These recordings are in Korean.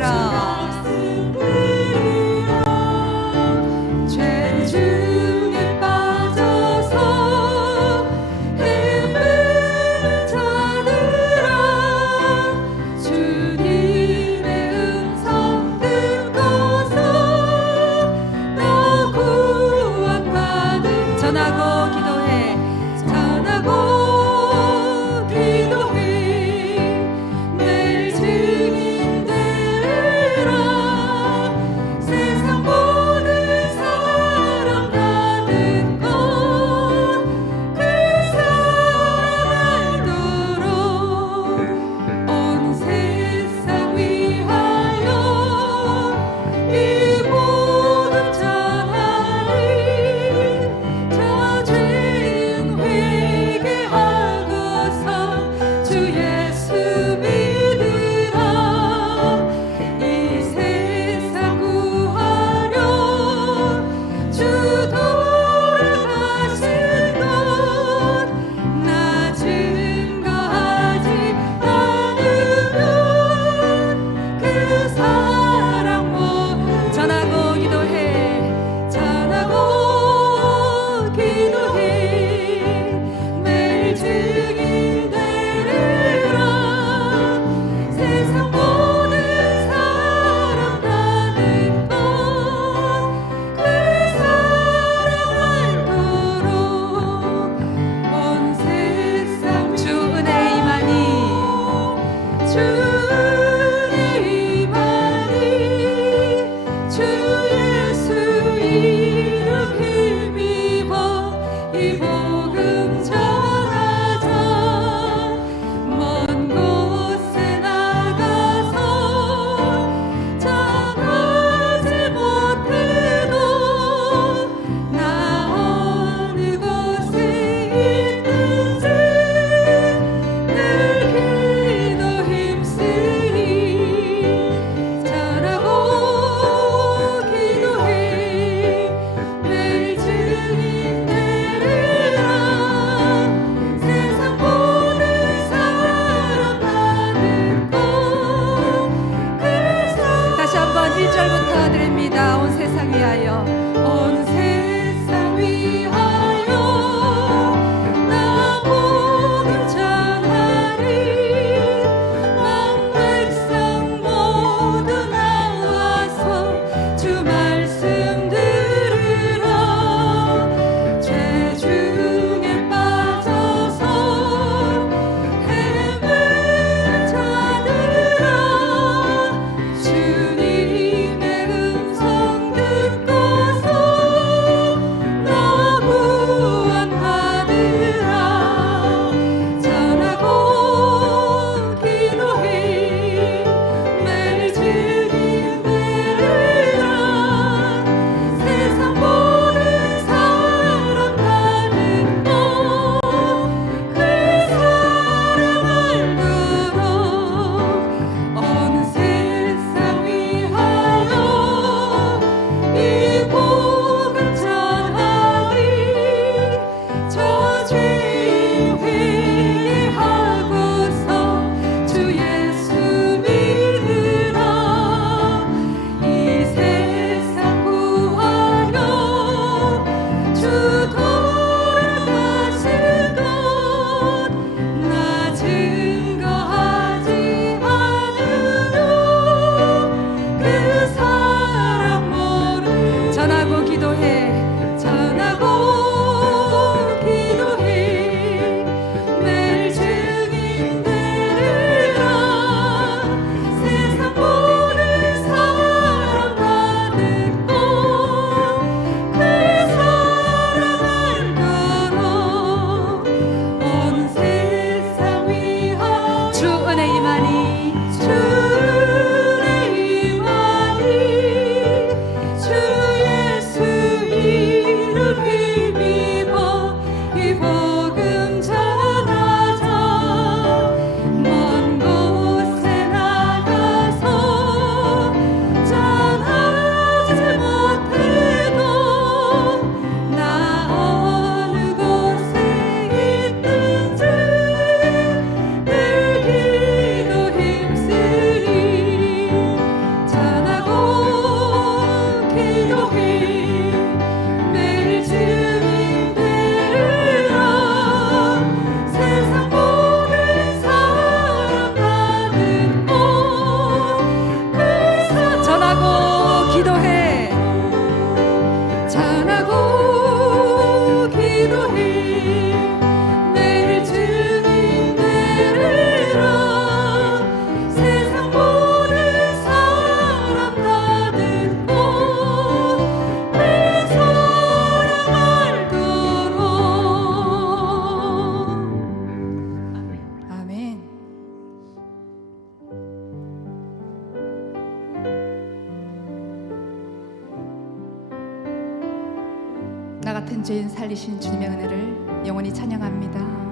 Hare 나 같은 죄인 살리신 주님의 은혜를 영원히 찬양합니다.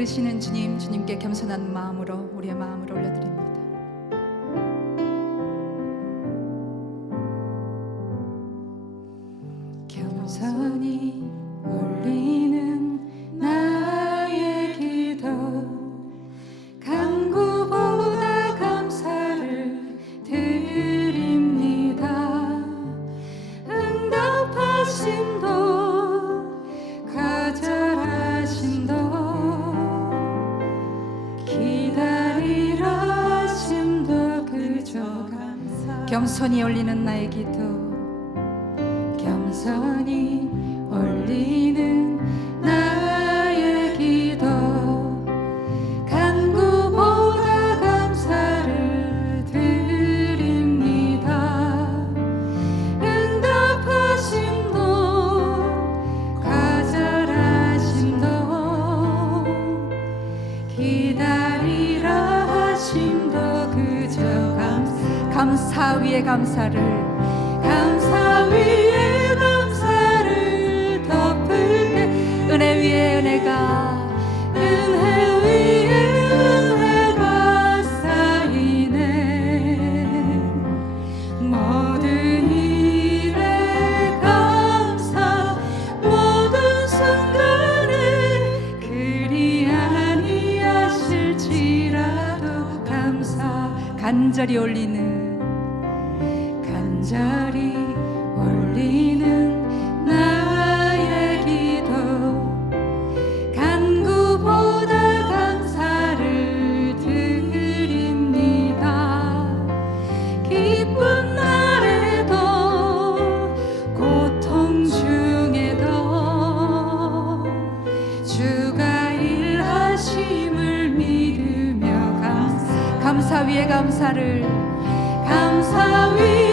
들으시는 주님, 주님께 겸손한 마음으로 우리의 마음을 올려드립니다. 선이 열리는 나의 길. 감사를 감사 위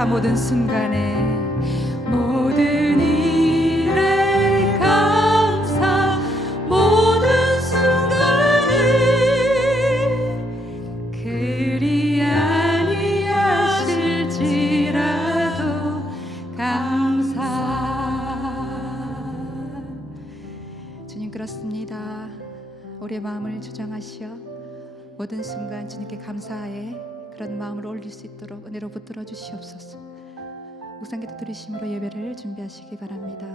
다 모든 순간에 모든 일에 감사 모든 순간에 그리 아니하실지라도 감사. 주님 그렇습니다. 우리의 마음을 주장하시어 모든 순간 주님께 감사해. 그런 마음을 올릴 수 있도록 은혜로 붙들어 주시옵소서. 묵상기도 드리심으로 예배를 준비하시기 바랍니다.